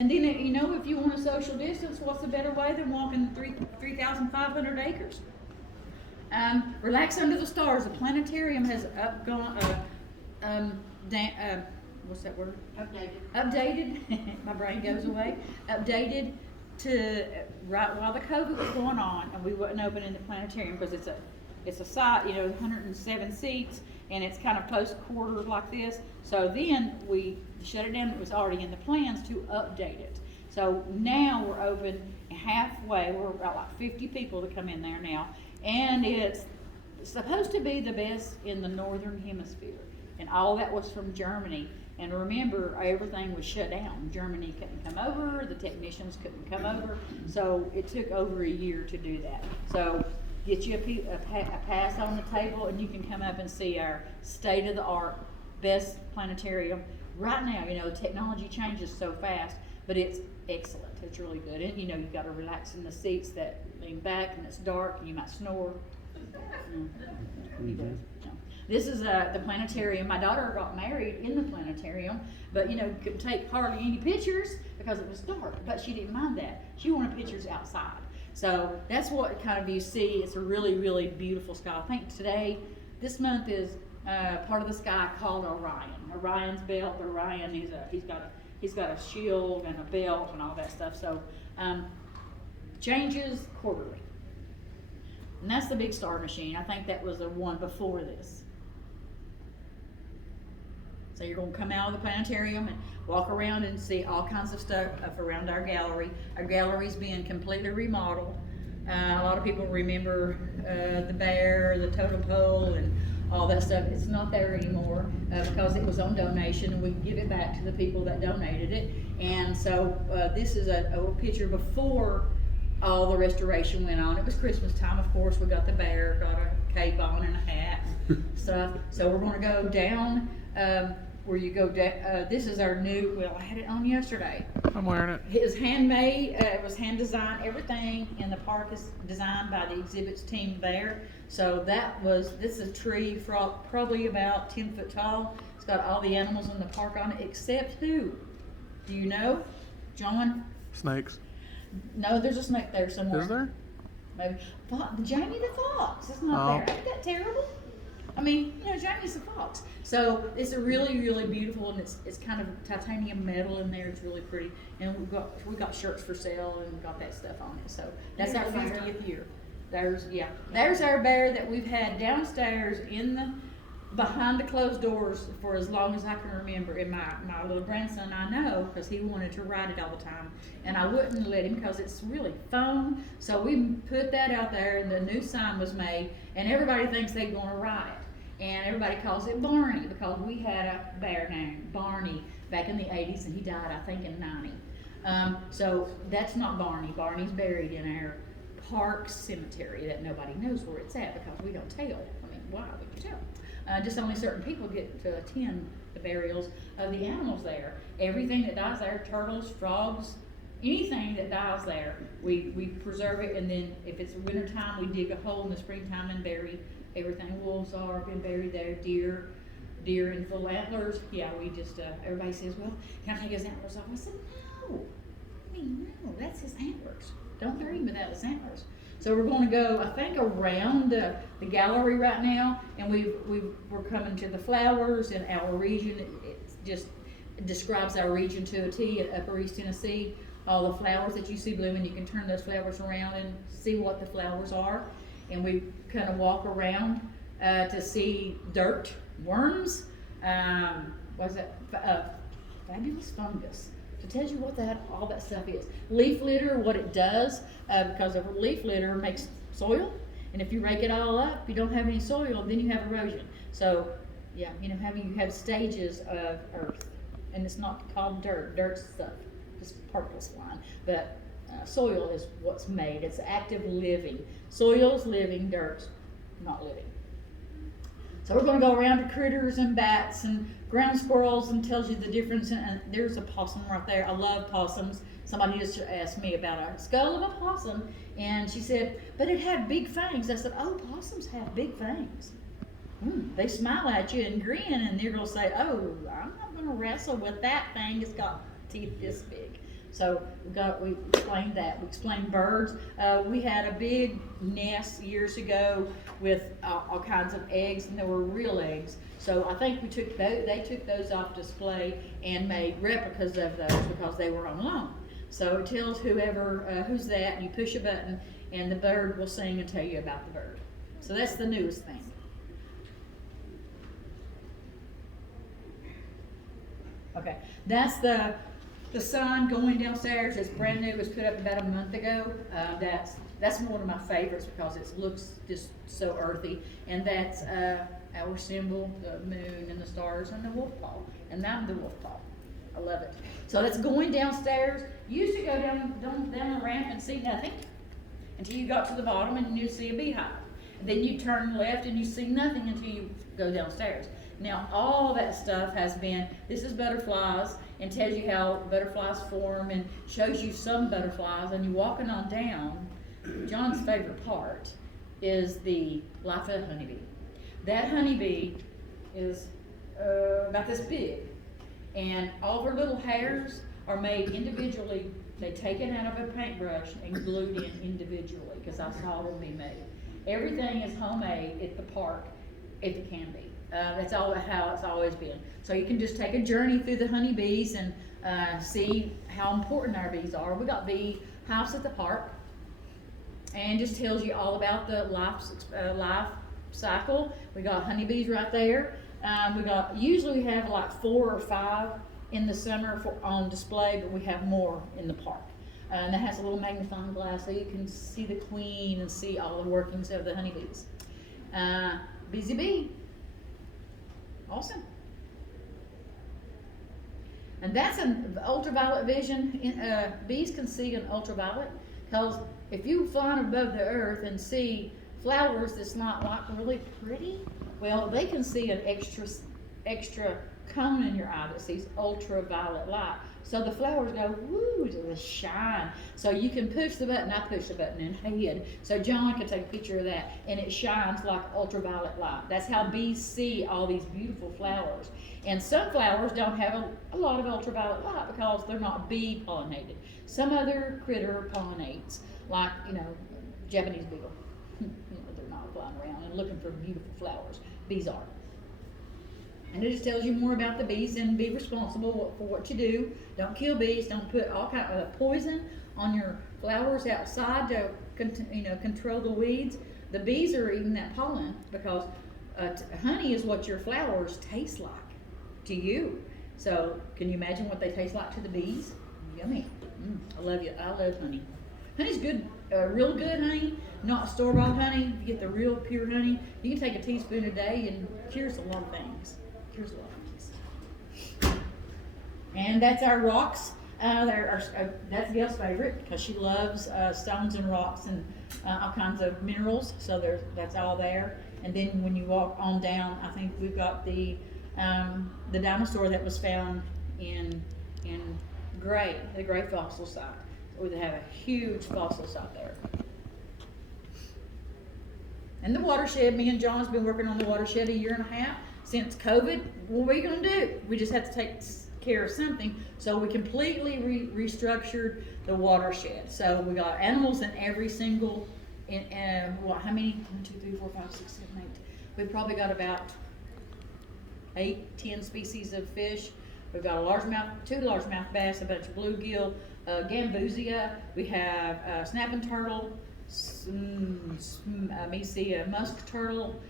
And then, if you want a social distance, what's a better way than walking 3,500 acres? Relax under the stars. The planetarium has what's that word? Updated. My brain goes away. Updated to right while the COVID was going on, and we wasn't opening the planetarium because it's a site, 107 seats, and it's kind of close quarters like this. So then we shut it down. It was already in the plans to update it. So now we're open halfway. We're about like 50 people to come in there now, and it's supposed to be the best in the northern hemisphere. And all that was from Germany. And remember, everything was shut down. Germany couldn't come over, the technicians couldn't come over, so it took over a year to do that. So get you a pass on the table, and you can come up and see our state-of-the-art, best planetarium. Right now, technology changes so fast, but it's excellent. It's really good. And, you've got to relax in the seats that lean back, and it's dark, and you might snore. This is the planetarium. My daughter got married in the planetarium, but couldn't take hardly any pictures because it was dark. But she didn't mind that. She wanted pictures outside. So that's what kind of you see. It's a really, really beautiful sky. I think this month is part of the sky called Orion. Orion's belt. Orion, he's got a shield and a belt and all that stuff. So changes quarterly. And that's the big star machine. I think that was the one before this. So you're going to come out of the planetarium and walk around and see all kinds of stuff around our gallery. Our gallery's being completely remodeled. A lot of people remember the bear, the totem pole, and all that stuff. It's not there anymore because it was on donation, and we give it back to the people that donated it. And so this is a picture before all the restoration went on. It was Christmas time, of course. We got the bear, got a cape on and a hat and stuff. So we're going to go down where you go down. This is our new, I had it on yesterday. I'm wearing it. It was handmade. It was hand designed. Everything in the park is designed by the exhibits team there. So this is a tree probably about 10 foot tall. It's got all the animals in the park on it, except who? Do you know? John? Snakes. No, there's a snake there somewhere. Is there? Maybe. Jamie the fox. It's not there. Ain't that terrible? I mean, Jamie's a fox. So it's a really, really beautiful, and it's kind of titanium metal in there. It's really pretty. And we got shirts for sale and got that stuff on it. So that's our 50th year. There's our bear that we've had downstairs behind the closed doors for as long as I can remember. And my little grandson, I know, because he wanted to ride it all the time, and I wouldn't let him because it's really foam. So we put that out there, and the new sign was made, and everybody thinks they're going to ride it. And everybody calls it Barney because we had a bear named Barney back in the 80s, and he died, I think, in 90. So that's not Barney. Barney's buried in our park cemetery that nobody knows where it's at because we don't tell. I mean, why would you tell? Just only certain people get to attend the burials of the animals there. Everything that dies there, turtles, frogs, anything that dies there, we preserve it, and then if it's winter time, we dig a hole in the springtime and bury everything. Wolves are been buried there, deer and full antlers. Yeah, we just, everybody says, well, can I take his antlers off? I said, no. No, that's his antlers. Don't bury him without his antlers. So we're going to go, I think, around the gallery right now, and we're coming to the flowers in our region. It just describes our region to a T at Upper East Tennessee. All the flowers that you see blooming, you can turn those flowers around and see what the flowers are. And we kind of walk around to see dirt, worms, fabulous fungus. It tells you what all that stuff is. Leaf litter, what it does, because of leaf litter makes soil, and if you rake it all up, you don't have any soil, then you have erosion. So, yeah, you have stages of earth, and it's not called dirt. Dirt's stuff, just particles flying. But soil is what's made. It's active living. Soil's living, dirt's not living. So we're going to go around to critters and bats and ground squirrels and tells you the difference. And there's a possum right there. I love possums. Somebody just asked me about a skull of a possum, and she said, but it had big fangs. I said, oh, possums have big fangs. They smile at you and grin, and they're going to say, oh, I'm not going to wrestle with that thing. It's got teeth this big. So we explained that. We explained birds. We had a big nest years ago with all kinds of eggs, and they were real eggs. So I think they took those off display and made replicas of those because they were on loan. So it tells whoever who's that, and you push a button, and the bird will sing and tell you about the bird. So that's the newest thing. Okay, that's the sun going downstairs. It's brand new. It was put up about a month ago. That's one of my favorites because it looks just so earthy. And that's our symbol, the moon and the stars and the wolf paw. And I'm the wolf paw. I love it. So that's going downstairs. You used to go down the ramp and see nothing until you got to the bottom and you see a beehive. And then you turn left and you see nothing until you go downstairs. Now, all that stuff has been, this is butterflies, and tells you how butterflies form and shows you some butterflies, and you're walking on down. John's favorite part is the life of a honeybee. That honeybee is about this big, and all of her little hairs are made individually. They take it out of a paintbrush and glued in individually, because I saw them be made. Everything is homemade at the park, if it can be. That's how it's always been. So you can just take a journey through the honeybees and see how important our bees are. We got bee hives at the park, and just tells you all about the life cycle. We got honeybees right there. Usually we have like 4 or 5 in the summer on display, but we have more in the park. And that has a little magnifying glass so you can see the queen and see all the workings of the honeybees. Busy bee. Awesome. And that's an ultraviolet vision. Bees can see in ultraviolet because if you fly above the earth and see flowers that's not like really pretty, well, they can see an extra cone in your eye that sees ultraviolet light. So the flowers go, woo, to the shine. So you can push the button. I push the button in head. So John can take a picture of that, and it shines like ultraviolet light. That's how bees see all these beautiful flowers. And some flowers don't have a lot of ultraviolet light because they're not bee pollinated. Some other critter pollinates, like, Japanese beetle. They're not flying around and looking for beautiful flowers. Bees are. And it just tells you more about the bees and be responsible for what you do. Don't kill bees. Don't put all kind of poison on your flowers outside to control the weeds. The bees are eating that pollen because honey is what your flowers taste like to you. So can you imagine what they taste like to the bees? Yummy. I love honey. Honey's good, real good honey, not store-bought honey. If you get the real pure honey, you can take a teaspoon a day and cures a lot of things. And that's our rocks. That's Gail's favorite because she loves stones and rocks and all kinds of minerals. So that's all there. And then when you walk on down, I think we've got the dinosaur that was found in the Gray fossil site. So we have a huge fossil site there. And the watershed. Me and John's been working on the watershed 1.5 years. Since COVID, what are we going to do? We just have to take care of something. So we completely restructured the watershed. So we got animals in every single, how many? 1, 2, 3, 4, 5, 6, 7, 8. We've probably got about 8, 10 species of fish. We've got two largemouth bass, a bunch of bluegill, gambusia. We have snapping turtle, a musk turtle,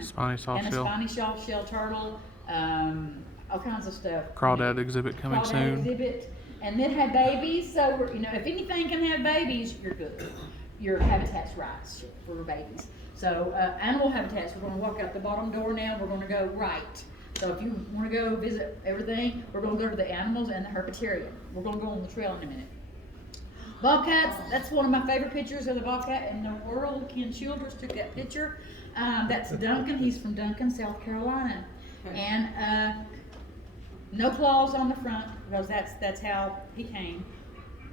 Spiny soft and shell. a spiny soft shell turtle, all kinds of stuff. Crawdad exhibit coming soon. Exhibit. And then have babies. So if anything can have babies, you're good. Your habitat's right for babies. So animal habitats. We're going to walk out the bottom door now. We're going to go right. So if you want to go visit everything, we're going to go to the animals and the herpetarium. We're going to go on the trail in a minute. Bobcats. That's one of my favorite pictures of the bobcat in the world. Ken Childress took that picture. That's Duncan. He's from Duncan, South Carolina. And no claws on the front because that's how he came.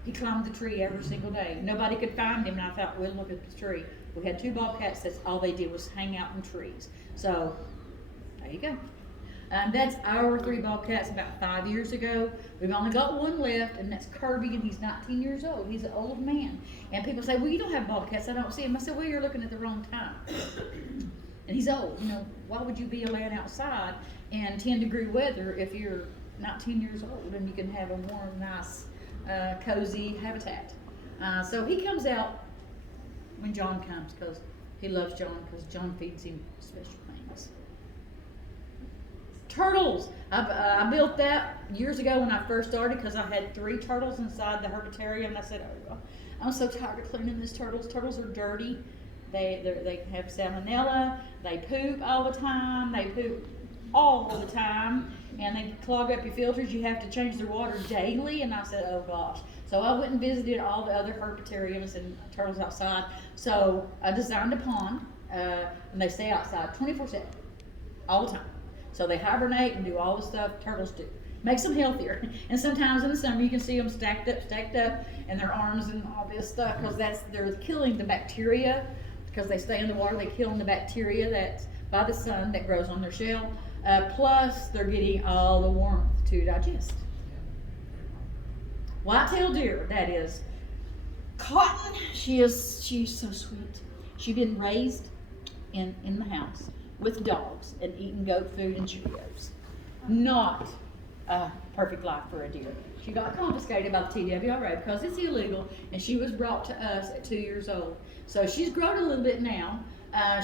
He climbed the tree every single day. Nobody could find him, and I thought, we'll look at the tree. We had 2 bobcats. That's all they did was hang out in trees. So there you go. That's our 3 bobcats about 5 years ago. We've only got one left, and that's Kirby, and he's 19 years old. He's an old man. And people say, well, you don't have bobcats. I don't see him. I said, well, you're looking at the wrong time. And he's old. You know, why would you be laying outside in 10-degree weather if you're 19 years old and you can have a warm, nice, cozy habitat? So he comes out when John comes because he loves John because John feeds him special things. Turtles. I built that years ago when I first started because I had 3 turtles inside the herpetarium. I said, oh, I'm so tired of cleaning these turtles. Turtles are dirty. They have salmonella. They poop all the time. They poop all the time. And they clog up your filters. You have to change their water daily. And I said, oh gosh. So I went and visited all the other herpetariums and turtles outside. So I designed a pond, and they stay outside 24/7, all the time. So they hibernate and do all the stuff turtles do. Makes them healthier. And sometimes in the summer you can see them stacked up, and their arms and all this stuff because they're killing the bacteria. Because they stay in the water, they're killing the bacteria that's by the sun that grows on their shell. Plus, they're getting all the warmth to digest. White-tailed deer, that is. Cotton, she's so sweet. She's been raised in the house with dogs and eating goat food and Cheerios. Not a perfect life for a deer. She got confiscated by the TWRA because it's illegal, and she was brought to us at 2 years old. So she's grown a little bit now.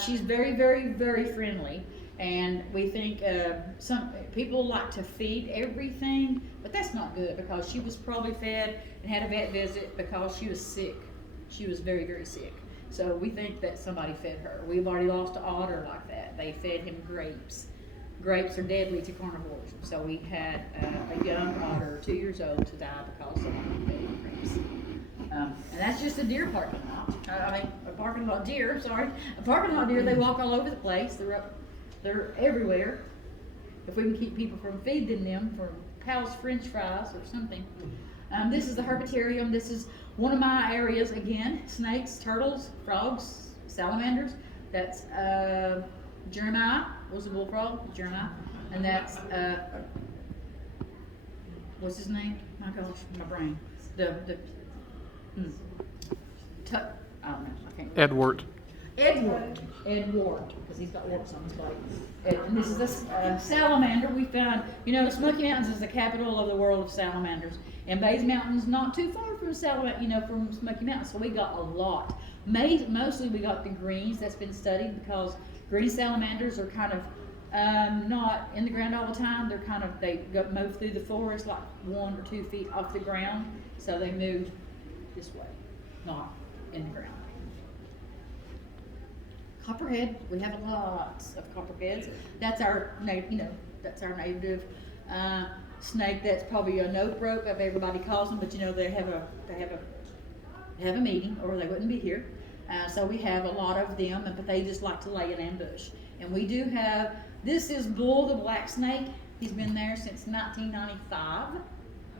She's very, very, very friendly, and we think some people like to feed everything, but that's not good because she was probably fed and had a vet visit because she was sick. She was very, very sick. So we think that somebody fed her. We've already lost an otter like that. They fed him grapes. Grapes are deadly to carnivores. So we had a young otter, 2 years old, to die because someone fed him grapes. And that's just a deer parking lot. A parking lot deer, sorry. A parking lot deer, they walk all over the place. They're everywhere. If we can keep people from feeding them for Pal's French fries or something. This is the herpetarium. This is one of my areas again. Snakes, turtles, frogs, salamanders. That's Jeremiah was a bullfrog, Jeremiah. And that's, what's his name? My gosh, my brain. I don't know, I can't remember. Edward, because he's got warts on his body. And this is a salamander we found. You know, Smoky Mountains is the capital of the world of salamanders. And Bays Mountain's not too far from from Smoky Mountains, so we got a lot. Mostly we got the greens. That's been studied because green salamanders are kind of not in the ground all the time. They move through the forest like 1 or 2 feet off the ground, so they move this way, not in the ground. Copperhead, we have lots of copperheads. That's our native snake. That's probably a note rope, if everybody calls them, but they have a meeting, or they wouldn't be here. So we have a lot of them, but they just like to lay in ambush. And we do have, this is Bull the black snake. He's been there since 1995.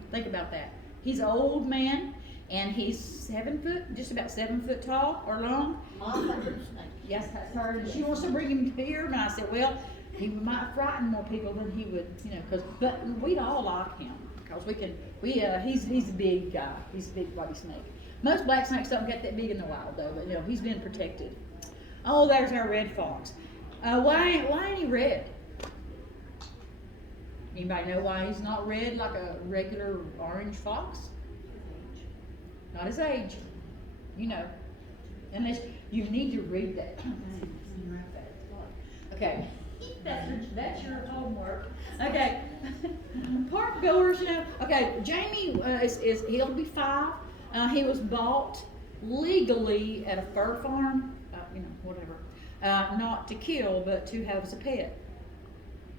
Think about that. He's an old man, and he's 7 foot, just about 7 foot tall or long. Yes, that's her. And she wants to bring him here, and I said, well, he might frighten more people than he would, but we'd all like him because he's a big guy. He's a big body snake. Most black snakes don't get that big in the wild though, but he's been protected. Oh, there's our red fox. Why ain't he red? Anybody know why he's not red like a regular orange fox? Not his age, unless you need to read that. Okay, that's your homework. Okay, park goers, Okay, Jamie he'll be 5. He was bought legally at a fur farm, whatever. Not to kill, but to have as a pet.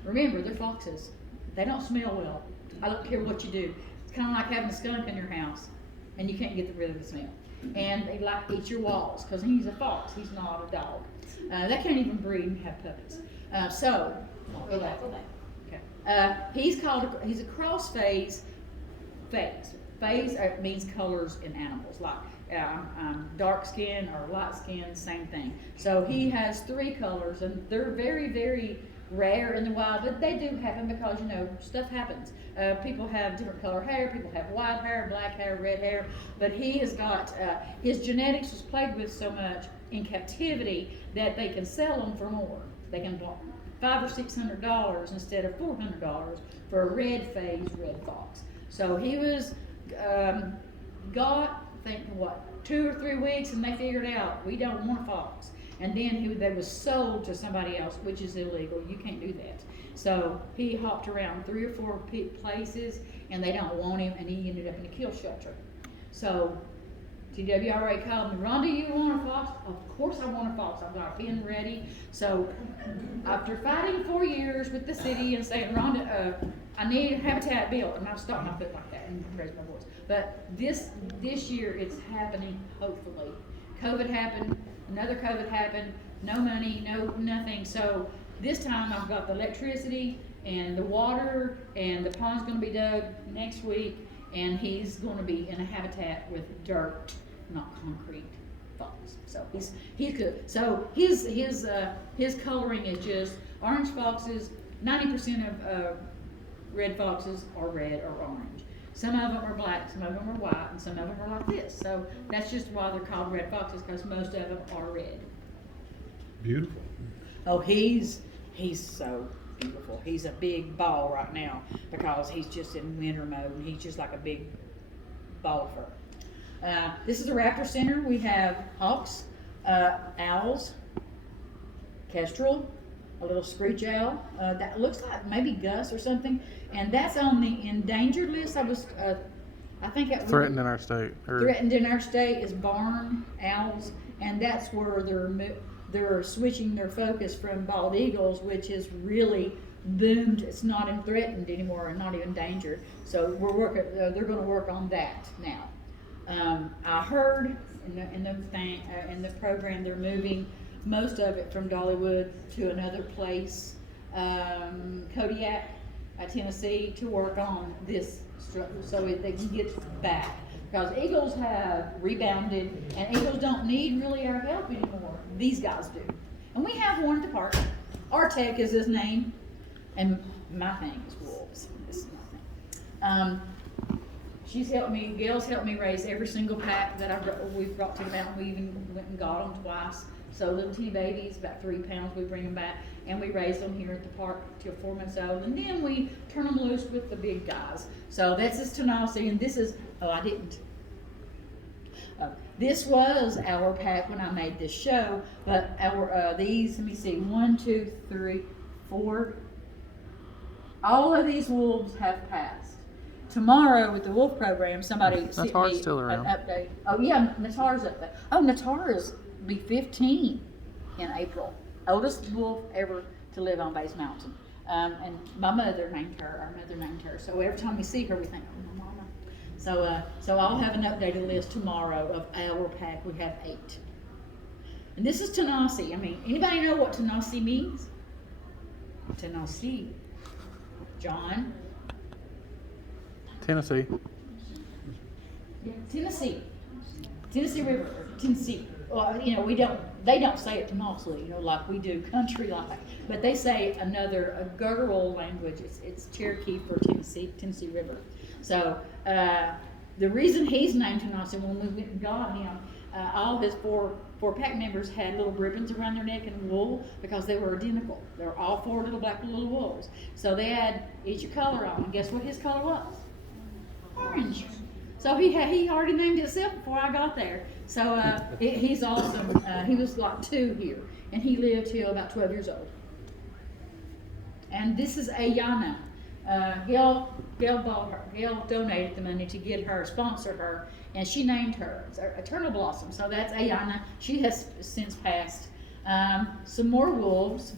Remember, they're foxes. They don't smell well. I don't care what you do. It's kind of like having a skunk in your house, and you can't get rid of the smell. And they like to eat your walls because he's a fox. He's not a dog. They can't even breed and have puppies. Go back. Okay. He's a cross phase. Phase means colors in animals, like dark skin or light skin, same thing. So he has 3 colors, and they're very, very rare in the wild, but they do happen because, you know, stuff happens. People have different color hair, people have white hair, black hair, red hair, but he has got, his genetics was played with so much in captivity that they can sell them for more. They can buy $500 or $600 instead of $400 for a red phase red fox. So he was, got, I think, what, 2 or 3 weeks, and they figured out we don't want a fox. And then they was sold to somebody else, which is illegal. You can't do that. So he hopped around 3 or 4 places, and they don't want him, and he ended up in a kill shelter. So TWRA called me, Rhonda, you want a fox? Of course I want a fox. I've got a pen ready. So after fighting 4 years with the city and saying, Rhonda, I need a habitat built, and I'm starting off it like that and raise my voice. But this year it's happening, hopefully. COVID happened, another COVID happened, no money, no nothing. So this time I've got the electricity and the water, and the pond's gonna be dug next week, and he's gonna be in a habitat with dirt, not concrete fox. So he's good. So his coloring is just orange foxes. 90% of red foxes are red or orange. Some of them are black, some of them are white, and some of them are like this. So that's just why they're called red foxes, because most of them are red. Beautiful. Oh, he's so beautiful. He's a big ball right now because he's just in winter mode, and he's just like a big ball of fur. This is the Raptor Center. We have hawks, owls, kestrel, a little screech owl. That looks like maybe Gus or something, and that's on the endangered list. I think that Threatened in our state. threatened in our state is barn owls, and that's where they're switching their focus from bald eagles, which is really boomed. It's not even threatened anymore, and not even endangered. So we're working. They're going to work on that now. I heard in the program they're moving most of it from Dollywood to another place, Kodiak, Tennessee, to work on this so they can get back. Because eagles have rebounded, and eagles don't need really our help anymore. These guys do. And we have one at the park. Artec is his name, and my thing is wolves. This is my thing. Gail's helped me raise every single pack that we've brought to the mountain. We even went and got them twice. So little teeny babies, about 3 pounds, we bring them back, and we raise them here at the park till 4 months old, and then we turn them loose with the big guys. So that's this Tanasi, and this is, this was our pack when I made this show, but these, let me see, 1, 2, 3, 4, all of these wolves have passed. Tomorrow with the wolf program, somebody sent me still around. an update. Oh yeah, Natar's up there. Oh, Natar's be 15 in April. Oldest wolf ever to live on Base Mountain. And my mother named her, our mother named her. So every time we see her, we think, oh, my mama. So I'll have an updated list tomorrow of our pack. We have 8. And this is Tanasi. I mean, anybody know what Tanasi means? Tanasi. John? Tennessee. Tennessee River, Tennessee. Well, you know, they don't say it Tennessee, you know, like we do country like, but they say a guttural language. It's Cherokee for Tennessee River. So the reason he's named Tennessee, when we went and got him, all his four pack members had little ribbons around their neck and wool because they were identical. They were all 4 little black little wolves. So they had each a color on, and guess what his color was? Orange. So he already named himself before I got there. So he's awesome. He was like 2 here, and he lived till about 12 years old. And this is Ayana. Gail donated the money to get her, sponsor her, and she named her. It's Eternal Blossom. So that's Ayana. She has since passed. Some more wolves.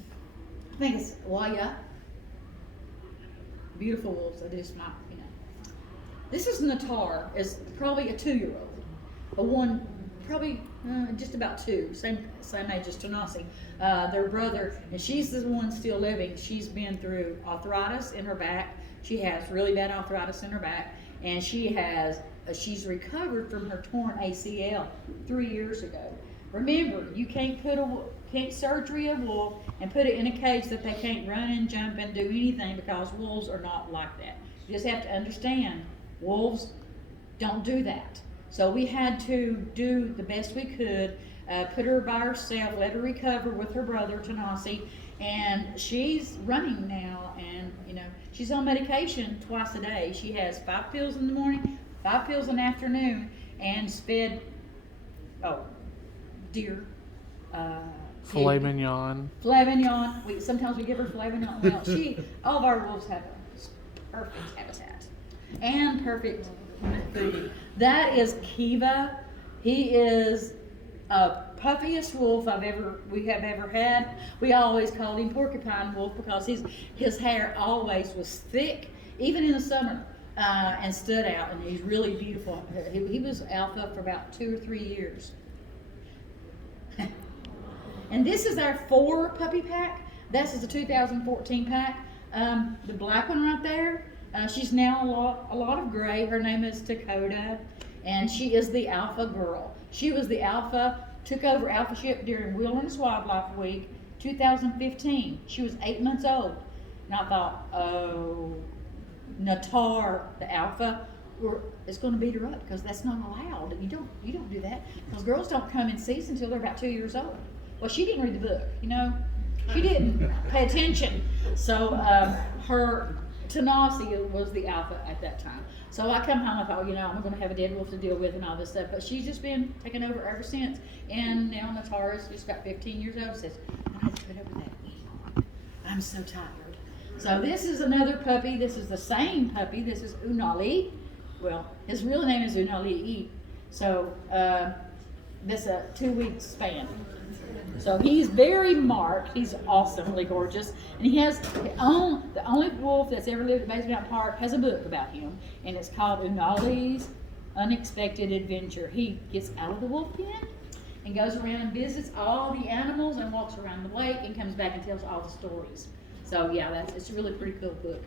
I think it's Waya. Beautiful wolves. I do smile, you know. This is Natar. Is probably a 2-year-old. A one, probably just about 2. Same age as Tanasi. Their brother, and she's the one still living. She's been through arthritis in her back. She has really bad arthritis in her back, and she's recovered from her torn ACL 3 years ago. Remember, you can't can't surgery a wolf and put it in a cage that they can't run and jump and do anything, because wolves are not like that. You just have to understand, wolves don't do that. So we had to do the best we could, put her by herself, let her recover with her brother Tanasi, and she's running now, and she's on medication twice a day. She has 5 pills in the morning, 5 pills in the afternoon, and fed deer, Filet mignon. filet mignon. Sometimes we give her filet mignon. Well, all of our wolves have a perfect habitat and perfect food. That is Kiva. He is a puffiest wolf we have ever had. We always called him porcupine wolf because his hair always was thick, even in the summer, and stood out. And he's really beautiful. He was alpha for about 2 or 3 years. And this is our 4 puppy pack. This is a 2014 pack. The black one right there, she's now a lot of gray. Her name is Dakota, and she is the alpha girl. She was the alpha, took over alphaship during Wilderness Wildlife Week 2015. She was 8 months old. And I thought, oh, Natar, the alpha, is going to beat her up, because that's not allowed. You don't do that, because girls don't come in season until they're about 2 years old. Well, she didn't read the book, She didn't pay attention. So her Tanasi was the alpha at that time. So I come home, I thought, I'm going to have a dead wolf to deal with and all this stuff. But she's just been taken over ever since. And now Natara's just about 15 years old. Says, I have to get over that. I'm so tired. So this is another puppy. This is the same puppy. This is Unali. Well, his real name is Unali. So this is a 2-week span. So he's very marked. He's awesomely gorgeous, and he has the only wolf that's ever lived at Mays Mountain Park has a book about him, and it's called Unali's Unexpected Adventure. He gets out of the wolf pen and goes around and visits all the animals and walks around the lake and comes back and tells all the stories. So yeah, it's a really pretty cool book.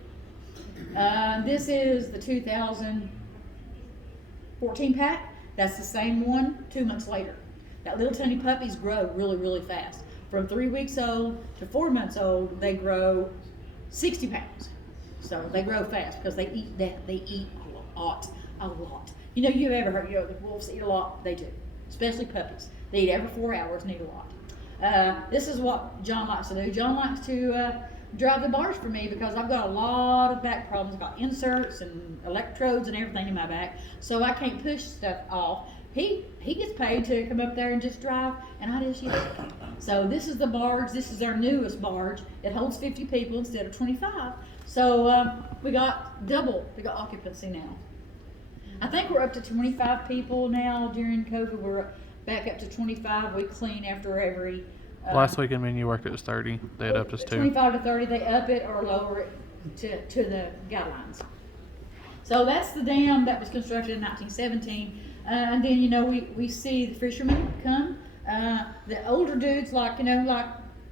This is the 2014 pack. That's the same one 2 months later. That little tiny puppies grow really, really fast. From 3 weeks old to 4 months old, they grow 60 pounds. So they grow fast because they eat a lot. You've ever heard, the wolves eat a lot? They do, especially puppies. They eat every 4 hours and eat a lot. This is what John likes to do. John likes to drive the bars for me, because I've got a lot of back problems. I've got inserts and electrodes and everything in my back, so I can't push stuff off. He gets paid to come up there and just drive, and I just So this is the barge. This is our newest barge. It holds 50 people instead of 25. So we got occupancy now. I think we're up to 25 people now. During COVID, we're back up to 25. We clean after every... Last weekend when you worked, it was 30. They had upped us to 25 to 30. They up it or lower it to the guidelines. So that's the dam that was constructed in 1917. And then, we see the fishermen come. The older dudes, like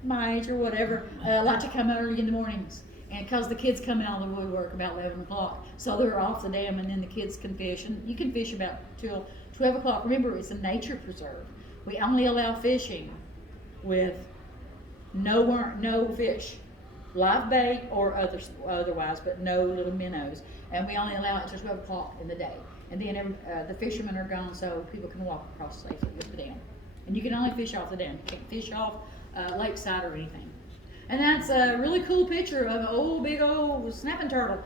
my age or whatever, like to come early in the mornings. And because the kids come in on the woodwork about 11 o'clock. So they're off the dam, and then the kids can fish. And you can fish about till 12 o'clock. Remember, it's a nature preserve. We only allow fishing with no fish. Live bait or otherwise, but no little minnows. And we only allow it till 12 o'clock in the day. And then the fishermen are gone, so people can walk across safely with the dam. And you can only fish off the dam. You can't fish off lakeside or anything. And that's a really cool picture of an big old snapping turtle.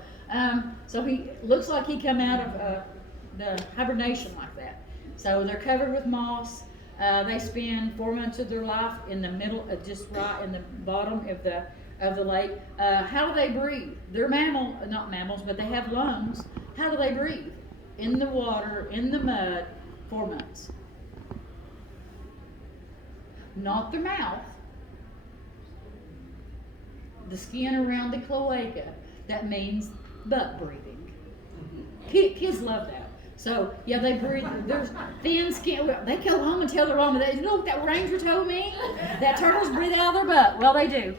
So he looks like he come out of the hibernation like that. So they're covered with moss. They spend 4 months of their life in the middle, just right in the bottom of the lake. How do they breathe? They're not mammals, but they have lungs. How do they breathe? In the water, in the mud, 4 months. Not their mouth. The skin around the cloaca. That means butt breathing. Kids love that. So, yeah, they breathe. There's thin skin. They go home and tell their mom, you know what that ranger told me? That turtles breathe out of their butt. Well, they do.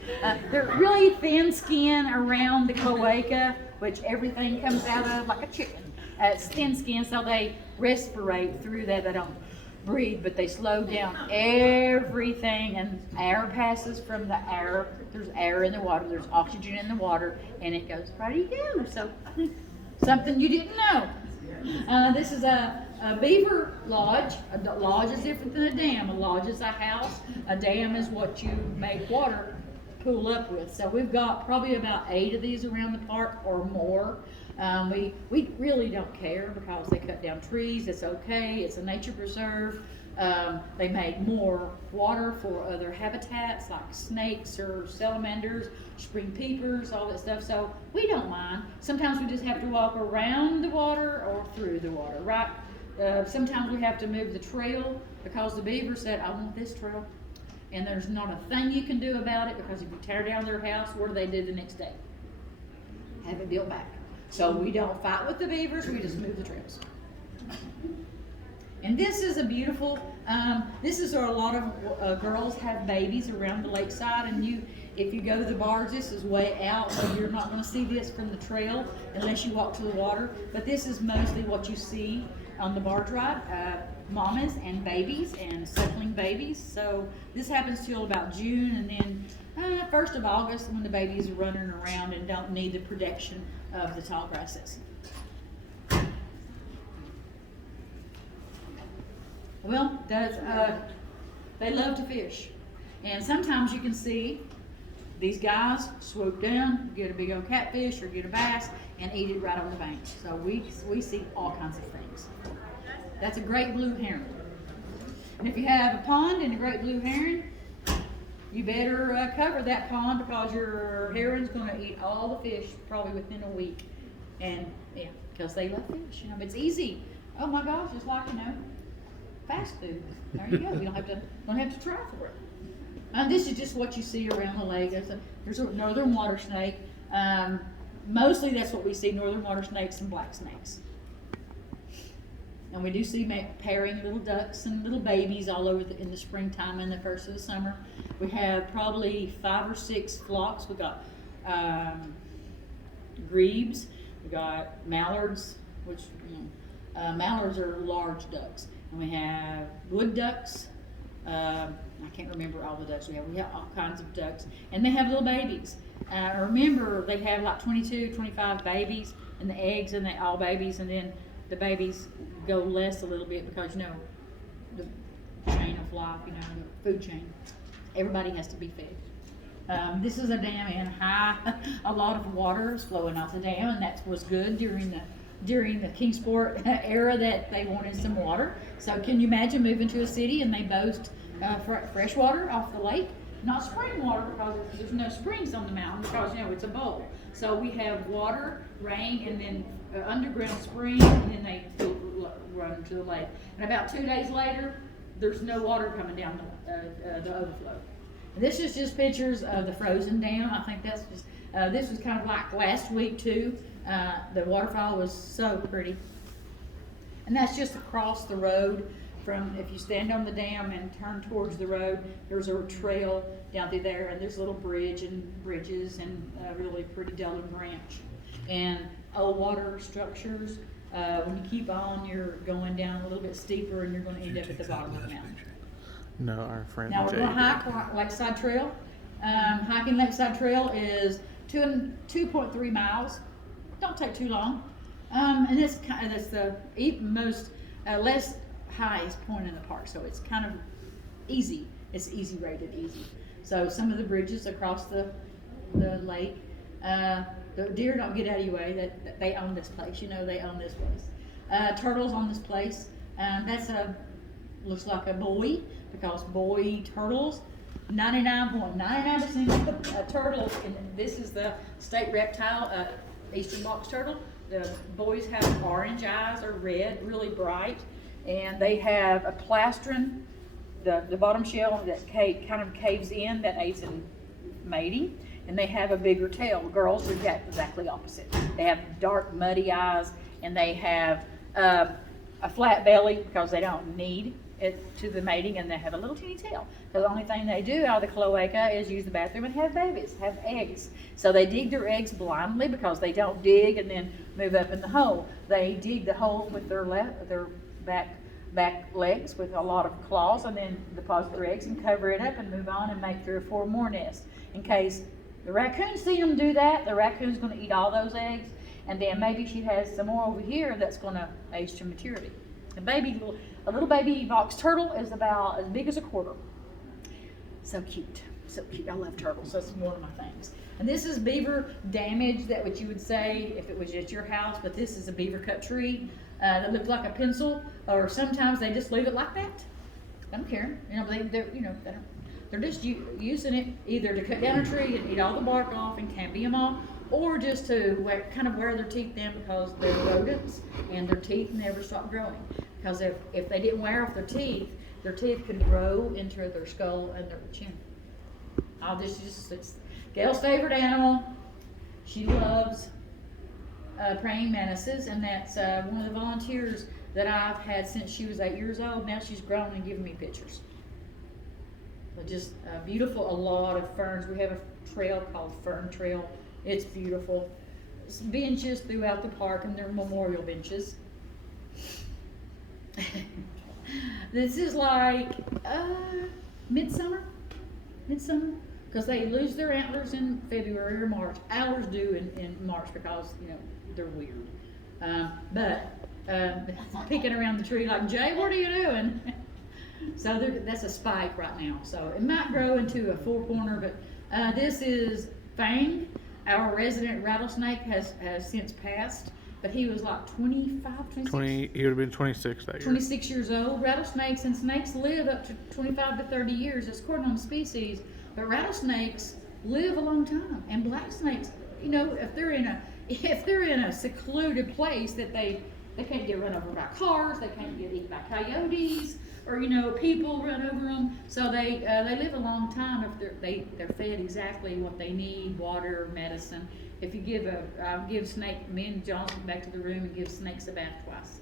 They're really thin skin around the cloaca, which everything comes out of like a chicken. It's thin skin, so they respirate through that. They don't breathe, but they slow down everything, and air passes from the air. There's air in the water, there's oxygen in the water, and it goes right you go. So something you didn't know. This is a beaver lodge. A lodge is different than a dam. A lodge is a house. A dam is what you make water pool up with. So we've got probably about 8 of these around the park or more. We really don't care because they cut down trees. It's okay. It's a nature preserve. They make more water for other habitats like snakes or salamanders, spring peepers, all that stuff. So we don't mind. Sometimes we just have to walk around the water or through the water, right? Sometimes we have to move the trail because the beaver said, I want this trail. And there's not a thing you can do about it because if you tear down their house, what do they do the next day? Have it built back. So we don't fight with the beavers, we just move the trails. And this is a beautiful, this is where a lot of girls have babies around the lakeside, and if you go to the bars, this is way out, so you're not going to see this from the trail unless you walk to the water. But this is mostly what you see on the barge ride, mamas and babies and suckling babies. So this happens till about June, and then 1st of August when the babies are running around and don't need the protection of the tall grasses. Well, they love to fish, and sometimes you can see these guys swoop down, get a big old catfish or get a bass, and eat it right on the bank. So we see all kinds of things. That's a great blue heron, and if you have a pond and a great blue heron, you better cover that pond because your heron's going to eat all the fish probably within a week, and yeah, because they love fish. You know, it's easy. Oh my gosh, it's like fast food. There you go. You don't have to try for it. This is just what you see around the lake. There's a northern water snake. Mostly that's what we see: northern water snakes and black snakes. And we do see pairing little ducks and little babies all over in the springtime and the first of the summer. We have probably 5 or 6 flocks. We got grebes. We got mallards, which mallards are large ducks. And we have wood ducks. I can't remember all the ducks we have. We have all kinds of ducks. And they have little babies. Remember, they have like 22, 25 babies, and the eggs, and they all babies, and then the babies go less a little bit because, the chain of life, the food chain. Everybody has to be fed. This is a dam in high. A lot of water is flowing off the dam, and that was good during the Kingsport era that they wanted some water. So can you imagine moving to a city and they boast fresh water off the lake? Not spring water because there's no springs on the mountain because, it's a bowl. So we have water, rain, and then underground spring, and then they run to the lake. And about 2 days later, there's no water coming down the overflow. And this is just pictures of the frozen dam. I think that's just, this was kind of like last week too. The waterfall was so pretty. And that's just across the road from, if you stand on the dam and turn towards the road, there's a trail down through there, and there's a little bridge and bridges and a really pretty Dublin branch. And old water structures, when you keep on, you're going down a little bit steeper and you're going to end up at the bottom of the mountain. No, our friend Now we're Jay going to hike Lakeside Trail. Hiking Lakeside Trail is 2.3 miles. Don't take too long. And that's the most less highest point in the park, so it's kind of easy. It's easy rated easy. So some of the bridges across the lake, the deer don't get out of your way. That they own this place. They own this place. Turtles on this place. That's looks like a buoy because buoy turtles. 99.99% of turtles, and this is the state reptile, eastern box turtle. The boys have orange eyes or red, really bright, and they have a plastron, the bottom shell that kind of caves in that aids in mating, and they have a bigger tail. Girls are exactly opposite. They have dark, muddy eyes, and they have a flat belly because they don't need it to the mating, and they have a little teeny tail. The only thing they do out of the cloaca is use the bathroom and have babies, have eggs. So they dig their eggs blindly because they don't dig and then move up in the hole. They dig the hole with their back back legs with a lot of claws, and then deposit their eggs and cover it up and move on and make 3 or 4 more nests. In case the raccoons see them do that, the raccoon's going to eat all those eggs, and then maybe she has some more over here that's going to age to maturity. A little baby box turtle is about as big as a quarter. So cute, so cute. I love turtles. That's one of my things. And this is beaver damage, that what you would say if it was at your house, but this is a beaver cut tree that looks like a pencil, or sometimes they just leave it like that. I don't care. They're just using it either to cut down a tree and eat all the bark off and can't be them all, or just to kind of wear their teeth in because they're rodents and their teeth never stop growing. Because if they didn't wear off their teeth could grow into their skull and their chin. It's Gail's favorite animal. She loves praying mantises, and that's one of the volunteers that I've had since she was 8 years old. Now she's grown and given me pictures. But just beautiful, a lot of ferns. We have a trail called Fern Trail. It's beautiful. It's benches throughout the park, and they're memorial benches. This is like midsummer, because they lose their antlers in February or March. Ours do in March because they're weird. But peeking around the tree like, Jay, what are you doing? So that's a spike right now. So it might grow into a 4-corner, but this is Fang. Our resident rattlesnake has since passed, but he was like 25, 26? He would have been 26 that year. 26 years old. Rattlesnakes and snakes live up to 25 to 30 years. It's according on the species, but rattlesnakes live a long time. And black snakes, if they're in a secluded place that they can't get run over by cars, they can't get eaten by coyotes, or people run over them. So they live a long time if they're fed exactly what they need: water, medicine. If you give me and Johnson back to the room and give snakes a bath twice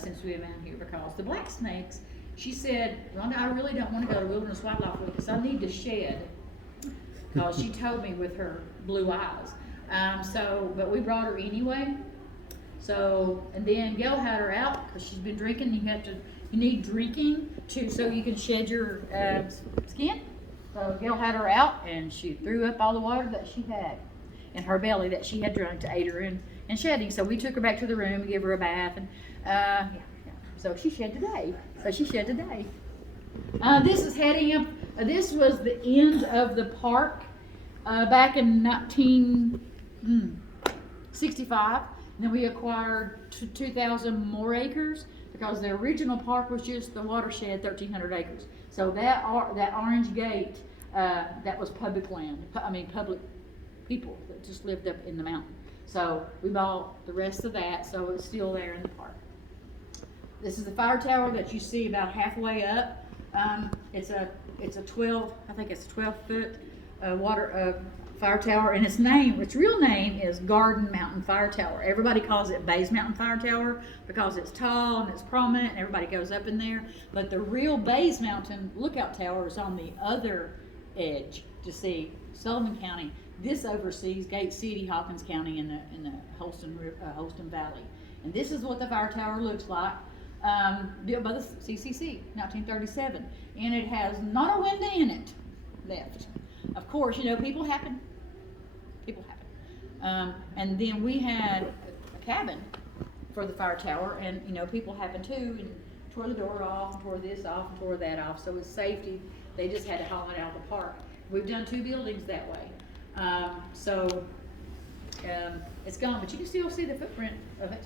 since we've been here, because the black snakes, she said, Rhonda, I really don't want to go to Wilderness Wildlife with this. I need to shed, because she told me with her blue eyes. But we brought her anyway. So, and then Gail had her out because she's been drinking. You need drinking so you can shed your skin. So Gail had her out, and she threw up all the water that she had in her belly that she had drunk to aid her in shedding. So we took her back to the room and gave her a bath, and so she shed today. This is heading up. This was the end of the park back in 1965. And then we acquired 2,000 more acres, because the original park was just the watershed, 1,300 acres. So that orange gate, that was public land. Public people that just lived up in the mountain. So we bought the rest of that, so it's still there in the park. This is the fire tower that you see about halfway up. It's a 12-foot water fire tower, and its real name is Garden Mountain Fire Tower. Everybody calls it Bays Mountain Fire Tower because it's tall and it's prominent and everybody goes up in there. But the real Bays Mountain Lookout Tower is on the other edge to see Sullivan County. This oversees Gate City, Hawkins County, in the Holston Valley. And this is what the fire tower looks like. Built by the CCC, 1937, and it has not a window in it left. Of course, people happen. And then we had a cabin for the fire tower, and people happen too, and tore the door off, tore this off, and tore that off. So it's safety. They just had to haul it out of the park. We've done 2 buildings that way. It's gone, but you can still see the footprint of it.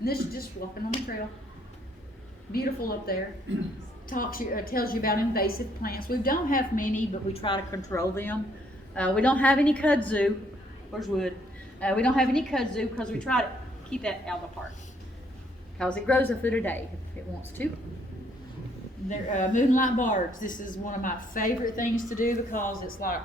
And this is just walking on the trail. Beautiful up there. Tells you about invasive plants. We don't have many, but we try to control them. We don't have any kudzu. Where's wood? We don't have any kudzu because we try to keep that out of the park, because it grows a foot a day if it wants to. Moonlight bards. This is one of my favorite things to do because it's like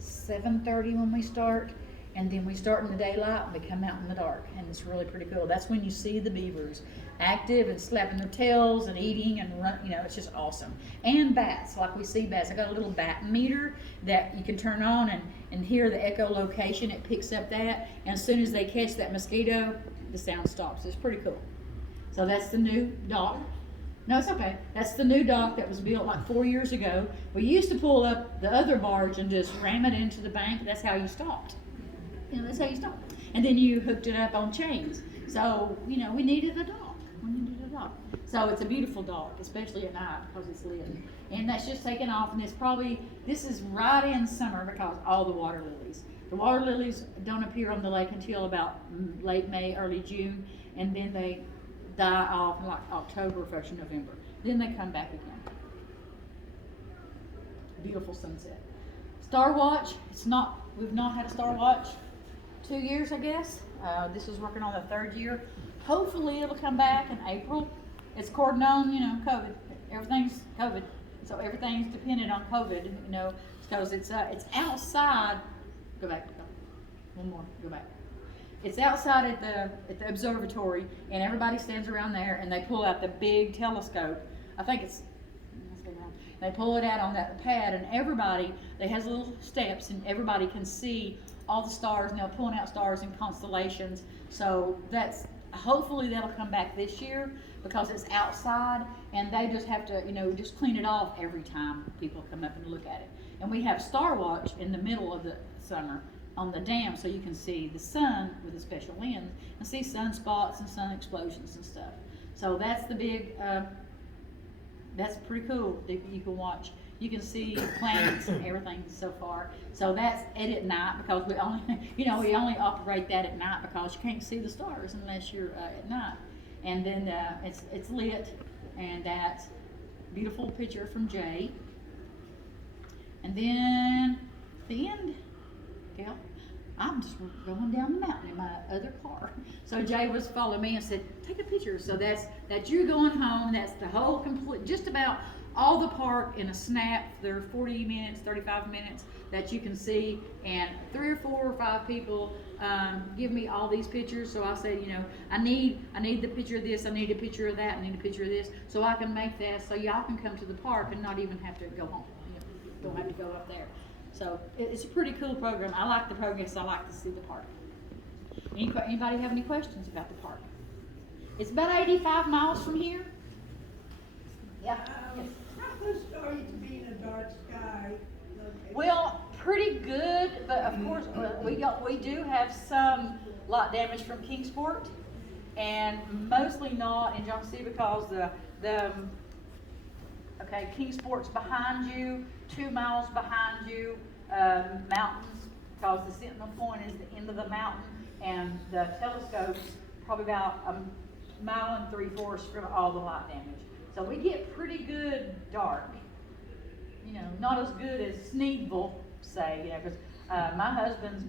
7:30 when we start, and then we start in the daylight and we come out in the dark, and it's really pretty cool. That's when you see the beavers active and slapping their tails and eating and run. It's just awesome. And bats, like we see bats. I got a little bat meter that you can turn on and hear the echolocation. It picks up that, and as soon as they catch that mosquito, the sound stops. It's pretty cool. So that's the new dog. No, it's okay. That's the new dock that was built like 4 years ago. We used to pull up the other barge and just ram it into the bank. That's how you stopped. That's how you stopped. And then you hooked it up on chains. So, we needed a dock. We needed a dock. So it's a beautiful dock, especially at night because it's lit. And that's just taken off. And this is right in summer because all the water lilies. The water lilies don't appear on the lake until about late May, early June. And then they die off in like October, 1st of November. Then they come back again. Beautiful sunset. Star watch. We've not had a star watch 2 years, I guess. This is working on the 3rd year. Hopefully it'll come back in April. It's according on, COVID. Everything's COVID. So everything's dependent on COVID, because it's outside. Go back. One more. Go back. It's outside at the observatory, and everybody stands around there, and they pull out the big telescope. I think they pull it out on that pad, and they has little steps, and everybody can see all the stars, and they're pulling out stars and constellations. So hopefully that'll come back this year because it's outside, and they just have to, just clean it off every time people come up and look at it. And we have Star Watch in the middle of the summer on the dam, so you can see the sun with a special lens and see sunspots and sun explosions and stuff. So that's the big, that's pretty cool that you can watch. You can see planets and everything so far. So that's it at night because we only operate that at night because you can't see the stars unless you're at night. And then it's lit, and that's beautiful picture from Jay. And then the end. Yeah, I'm just going down the mountain in my other car. So Jay was following me and said, take a picture. So that's you going home. That's the whole complete, just about all the park in a snap. There are 40 minutes, 35 minutes that you can see, and 3 or 4 or 5 people give me all these pictures. So I said, I need the picture of this, I need a picture of that, I need a picture of this, so I can make that so y'all can come to the park and not even have to go home. Don't have to go up there. So it's a pretty cool program. I like the program, so I like to see the park. Anybody have any questions about the park? It's about 85 miles from here. Yeah. Yes. How close are you to being a dark sky location? Well, pretty good, but of course we do have some lot damage from Kingsport, and mostly not in Junction City because Kingsport's behind you, 2 miles behind you, mountains, because the Sentinel Point is the end of the mountain, and the telescope's probably about 1.75 miles from all the light damage. So we get pretty good dark. Not as good as Sneedville, say, because my husband's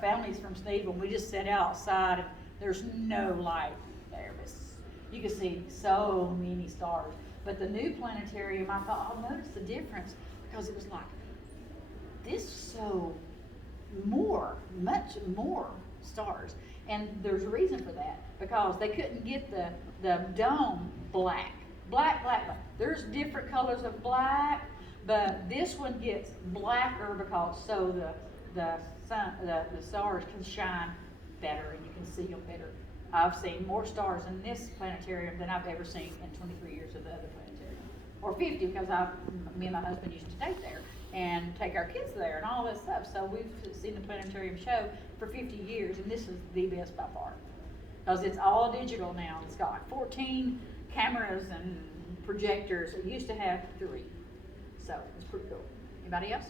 family's from Sneedville. We just sit outside and there's no light there. But you can see so many stars. But the new planetarium, I thought, I'll notice the difference because it was like, this so much more stars. And there's a reason for that, because they couldn't get the dome black. There's different colors of black, but this one gets blacker because the stars can shine better and you can see them better. I've seen more stars in this planetarium than I've ever seen in 23 years of the other planetarium, or 50, because me and my husband used to date there and take our kids there and all that stuff. So we've seen the planetarium show for 50 years, and this is the best by far because it's all digital now. It's got like 14 cameras and projectors. It used to have 3, so it's pretty cool. Anybody else?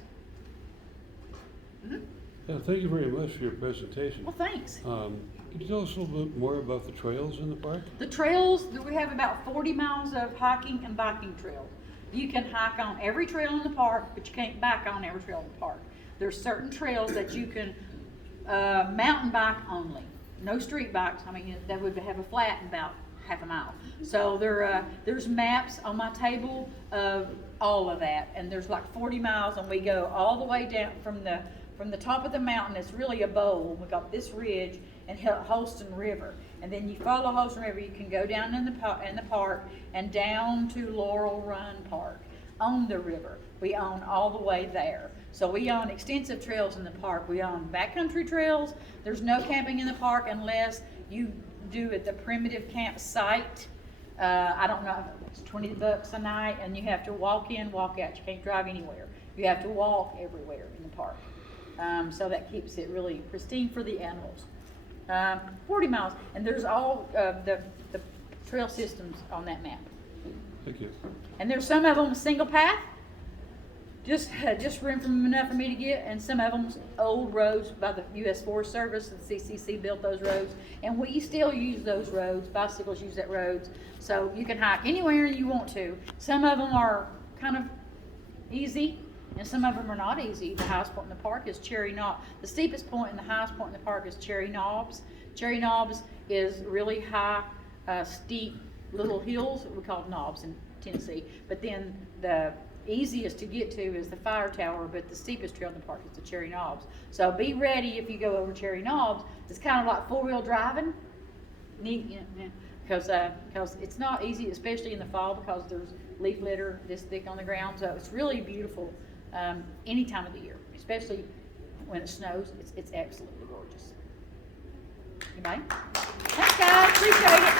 Mm-hmm. Yeah, thank you very much for your presentation. Well, thanks. Could you tell us a little bit more about the trails in the park? The trails, we have about 40 miles of hiking and biking trails. You can hike on every trail in the park, but you can't bike on every trail in the park. There's certain trails that you can mountain bike only. No street bikes. I mean, that would have a flat about half a mile. So there's maps on my table of all of that, and there's like 40 miles, and we go all the way down from the top of the mountain. It's really a bowl. We got this ridge and Holston River, and then you follow Holston River. You can go down in the park and down to Laurel Run Park on the river. We own all the way there. So we own extensive trails in the park. We own backcountry trails. There's no camping in the park unless you do at the primitive campsite I don't know, it's $20 a night, and you have to walk in, walk out. You can't drive anywhere. You have to walk everywhere in the park. So that keeps it really pristine for the animals. 40 miles, and there's all the trail systems on that map. Thank you. And there's some of them single path, just room from enough for me to get, and some of them old roads by the U.S. Forest Service. The CCC built those roads, and we still use those roads. Bicycles use that roads, so you can hike anywhere you want to. Some of them are kind of easy, and some of them are not easy. The highest point in the park is Cherry Knob. The steepest point and the highest point in the park is Cherry Knobs. Cherry Knobs is really high, steep little hills. We call them knobs in Tennessee. But then the easiest to get to is the Fire Tower, but the steepest trail in the park is the Cherry Knobs. So be ready if you go over Cherry Knobs. It's kind of like four-wheel driving. Because it's not easy, especially in the fall, because there's leaf litter this thick on the ground. So it's really beautiful any time of the year, especially when it snows. It's absolutely gorgeous. Anybody? Thanks, guys. Appreciate it.